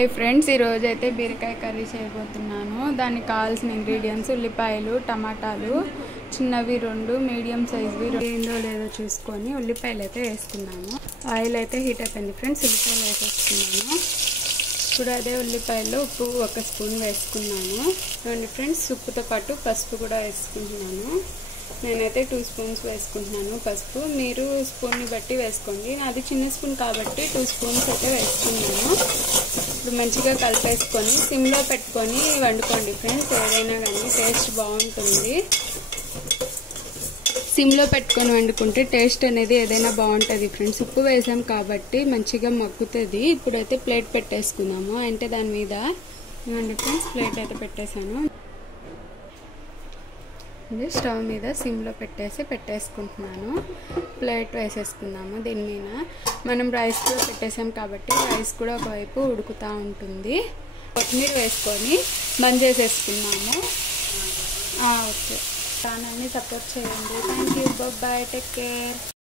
Hi friends, ఈరోజు అయితే బీరకాయ కర్రీ చేయబోతున్నాను. దానికి కావాల్సిన ఇంగ్రీడియంట్స్ ఉల్లిపాయలు, టమాటాలు చిన్నవి 2, మీడియం సైజ్వి ఏందో లేదో చూసుకొని ఉల్లిపాయలు అయితే వేసుకున్నాను. ఆయిల్ అయితే హీట్ అయిపోయింది ఫ్రెండ్స్. ఉల్లిపాయలు వేసేసుకున్నాను. ఇప్పుడు అదే ఉల్లిపాయలు ఉప్పు 1 స్పూన్ వేసుకున్నాను. చూడండి ఫ్రెండ్స్, ఉప్పుతో పాటు పసుపు కూడా వేసుకుంటున్నాను. నేనైతే 2 స్పూన్స్ వేసుకుంటున్నాను పసుపు. మీరు స్పూన్ని బట్టి వేసుకోండి. నాది చిన్న స్పూన్ కాబట్టి 2 స్పూన్స్ అయితే వేసుకున్నాను. ఇప్పుడు మంచిగా కలిపేసుకొని సిమ్లో పెట్టుకొని వండుకోండి ఫ్రెండ్స్. ఏదైనా కానీ టేస్ట్ బాగుంటుంది. సిమ్లో పెట్టుకొని వండుకుంటే టేస్ట్ అనేది ఏదైనా బాగుంటుంది ఫ్రెండ్స్. ఉప్పు వేసాం కాబట్టి మంచిగా మగ్గుతుంది. ఇప్పుడైతే ప్లేట్ పెట్టేసుకుందాము. అంటే దాని మీద ఇవ్వండి ఫ్రెండ్స్, ప్లేట్ అయితే పెట్టేశాను. స్టవ్ మీద సిమ్లో పెట్టేసుకుంటున్నాను. ప్లేట్ వేసేసుకుందాము. దీని మీద మనం రైస్ కూడా పెట్టేసాం కాబట్టి రైస్ కూడా ఒకవైపు ఉడుకుతూ ఉంటుంది. కొత్తిమీర వేసుకొని బంద్ చేసేసుకున్నాము. ఓకే, ఛానల్ని సపోర్ట్ చేయండి. Thank you, bye, take care.